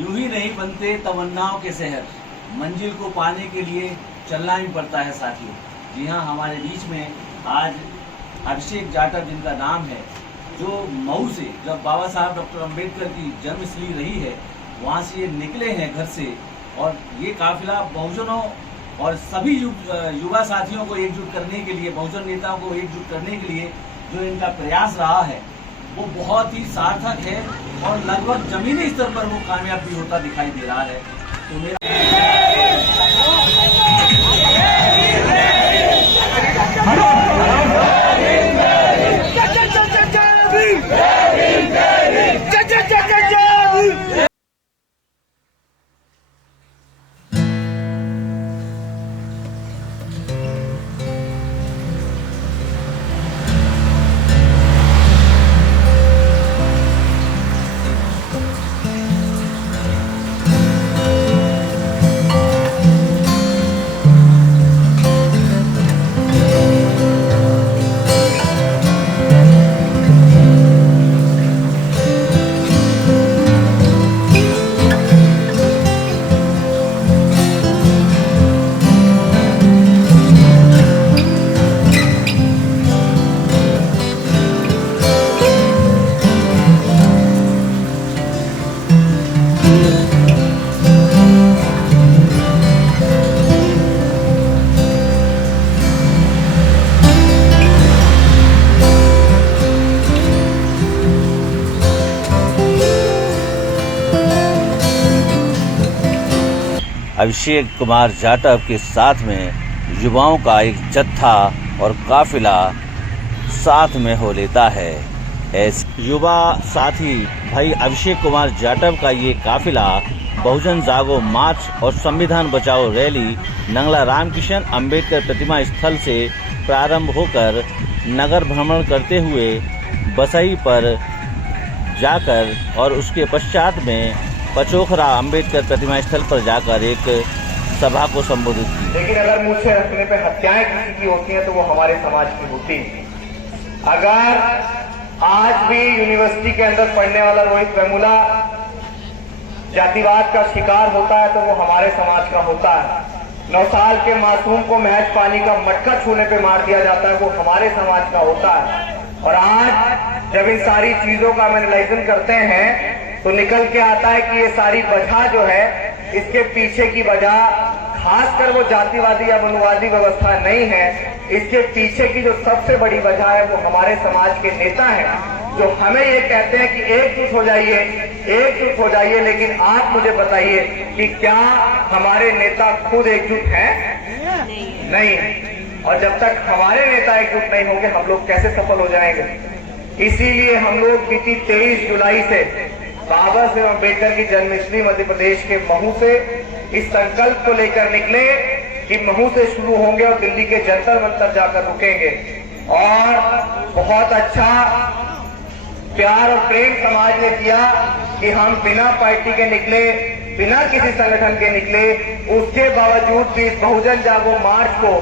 यूं ही नहीं बनते तमन्नाओं के शहर, मंजिल को पाने के लिए चलना भी पड़ता है साथियों। जी हाँ, हमारे बीच में आज अभिषेक जाटव जिनका नाम है, जो मऊ से, जब बाबा साहब डॉक्टर अंबेडकर की जन्मस्थली रही है, वहाँ से ये निकले हैं घर से। और ये काफिला बहुजनों और सभी युवा साथियों को एकजुट करने के लिए, बहुजन नेताओं को एकजुट करने के लिए जो इनका प्रयास रहा है वो बहुत ही सार्थक है और लगभग जमीनी स्तर पर वो कामयाब भी होता दिखाई दे रहा है। तो मेरा अभिषेक कुमार जाटव के साथ में युवाओं का एक जत्था और काफिला साथ में हो लेता है। ऐसे युवा साथी भाई अभिषेक कुमार जाटव का ये काफिला बहुजन जागो मार्च और संविधान बचाओ रैली नंगला रामकिशन अंबेडकर प्रतिमा स्थल से प्रारंभ होकर नगर भ्रमण करते हुए बसई पर जाकर और उसके पश्चात में पचोखरा अंबेडकर प्रतिमा स्थल पर जाकर एक सभा को संबोधित की। लेकिन अगर मुझसे रखने पे हत्याएं किसी की होती हैं तो वो हमारे समाज की होती है। अगर आज भी यूनिवर्सिटी के अंदर पढ़ने वाला रोहित वेमुला जातिवाद का शिकार होता है तो वो हमारे समाज का होता है। 9 साल के मासूम को महज पानी का मटका छूने पे मार दिया जाता है, वो हमारे समाज का होता है। और आज जब इन सारी चीजों का हम एनालाइजन करते हैं तो निकल के आता है कि ये सारी वजह जो है, इसके पीछे की वजह खासकर वो जातिवादी या मनुवादी व्यवस्था नहीं है। इसके पीछे की जो सबसे बड़ी वजह है वो हमारे समाज के नेता हैं, जो हमें ये कहते हैं कि एकजुट हो जाइए, एकजुट हो जाइए। लेकिन आप मुझे बताइए कि क्या हमारे नेता खुद एकजुट हैं? नहीं। और जब तक हमारे नेता एकजुट नहीं होंगे हम लोग कैसे सफल हो जाएंगे? इसीलिए हम लोग बीती 23 जुलाई से बाबा साहब अम्बेडकर की जन्मस्थली मध्य प्रदेश के महू से इस संकल्प को लेकर निकले कि महू से शुरू होंगे और दिल्ली के जंतर मंतर जाकर रुकेंगे। और बहुत अच्छा प्यार और प्रेम समाज ने किया कि हम बिना पार्टी के निकले, बिना किसी संगठन के निकले, उसके बावजूद भी इस बहुजन जागो मार्च को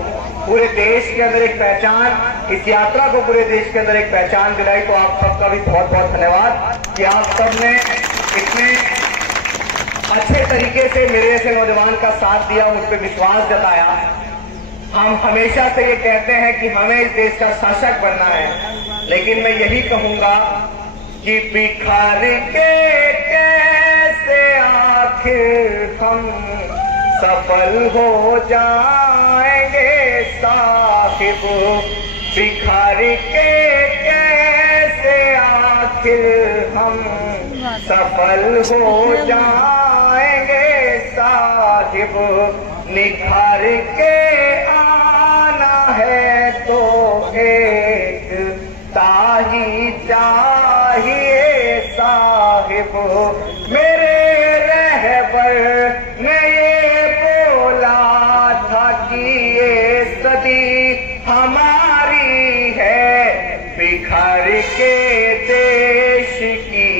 पूरे देश के अंदर एक पहचान, इस यात्रा को पूरे देश के अंदर एक पहचान दिलाई। तो आप सबका भी बहुत बहुत धन्यवाद कि आप सबने इतने अच्छे तरीके से मेरे ऐसे नौजवान का साथ दिया, मुझ पर विश्वास जताया। हम हमेशा से ये कहते हैं कि हमें इस देश का शासक बनना है, लेकिन मैं यही कहूंगा कि भिखारी के कैसे आखिर हम सफल हो जाएंगे साहिब, भिखारी के कैसे आखिर हम सफल हो जाएंगे साहिब, निखार के आना है तो एक ताही चाहिए साहिब। मेरे रहबर ने ये बोला था कि ये सदी हमारी है, भिखार के देश की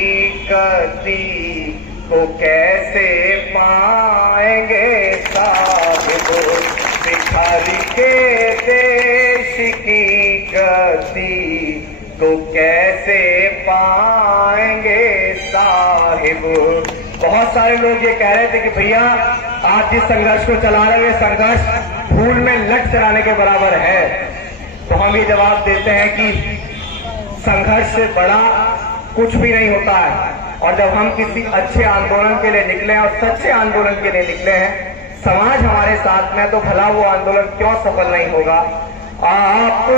गति को कैसे पाएंगे साहिब, भिखारी के देश की गति को कैसे पाएंगे साहिब। बहुत सारे लोग ये कह रहे थे कि भैया आप जिस संघर्ष को चला रहे हैं ये संघर्ष फूल में लट चलाने के बराबर है। तो हम ये जवाब देते हैं कि संघर्ष से बड़ा कुछ भी नहीं होता है। और जब हम किसी अच्छे आंदोलन के लिए निकले हैं और सच्चे आंदोलन के लिए निकले हैं, समाज हमारे साथ में, तो भला वो आंदोलन क्यों सफल नहीं होगा। आपको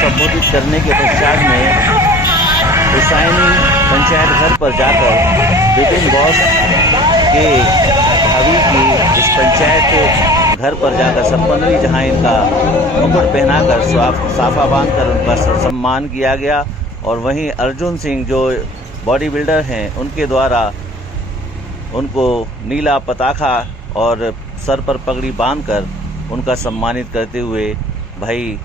संबोधित करने के पश्चात में हुसैनी पंचायत घर पर जाकर विपिन बॉस के भाभी की इस पंचायत घर पर जाकर संपन्नली जहां इनका मुकुट पहनाकर साफा बांधकर उनका सम्मान किया गया। और वहीं अर्जुन सिंह जो बॉडी बिल्डर हैं उनके द्वारा उनको नीला पताखा और सर पर पगड़ी बांधकर उनका सम्मानित करते हुए भाई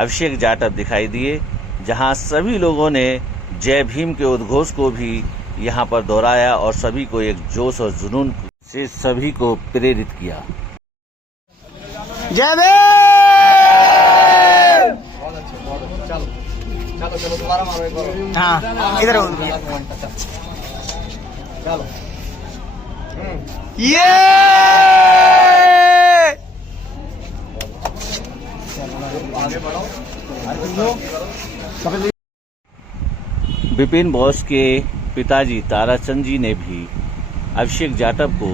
अभिषेक जाटव दिखाई दिए, जहां सभी लोगों ने जय भीम के उद्घोष को भी यहां पर दोहराया और सभी को एक जोश और जुनून से सभी को प्रेरित किया। जय भीम। चलो दोबारा मारो एक बार। हाँ इधर चलो ये आगे बढ़ो। विपिन बॉस के पिताजी ताराचंद जी ने भी अभिषेक जाटव को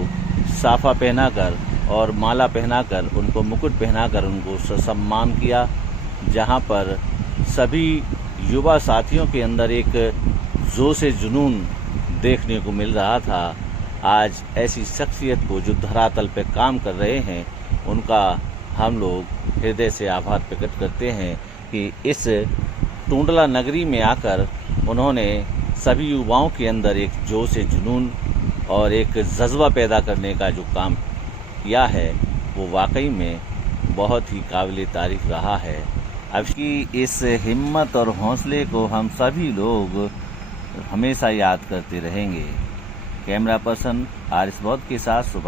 साफा पहनाकर और माला पहनाकर उनको मुकुट पहनाकर उनको सम्मान किया, जहां पर सभी युवा साथियों के अंदर एक जोश जुनून देखने को मिल रहा था। आज ऐसी शख्सियत को जो धरातल पे काम कर रहे हैं उनका हम लोग हृदय से आभार प्रकट करते हैं कि इस टूंडला नगरी में आकर उन्होंने सभी युवाओं के अंदर एक जोश जुनून और एक जज्बा पैदा करने का जो काम किया है वो वाकई में बहुत ही काबिल तारीफ रहा है। अब की इस हिम्मत और हौसले को हम सभी लोग हमेशा याद करते रहेंगे। कैमरा पर्सन आरिस बौद्ध के साथ सुभाष।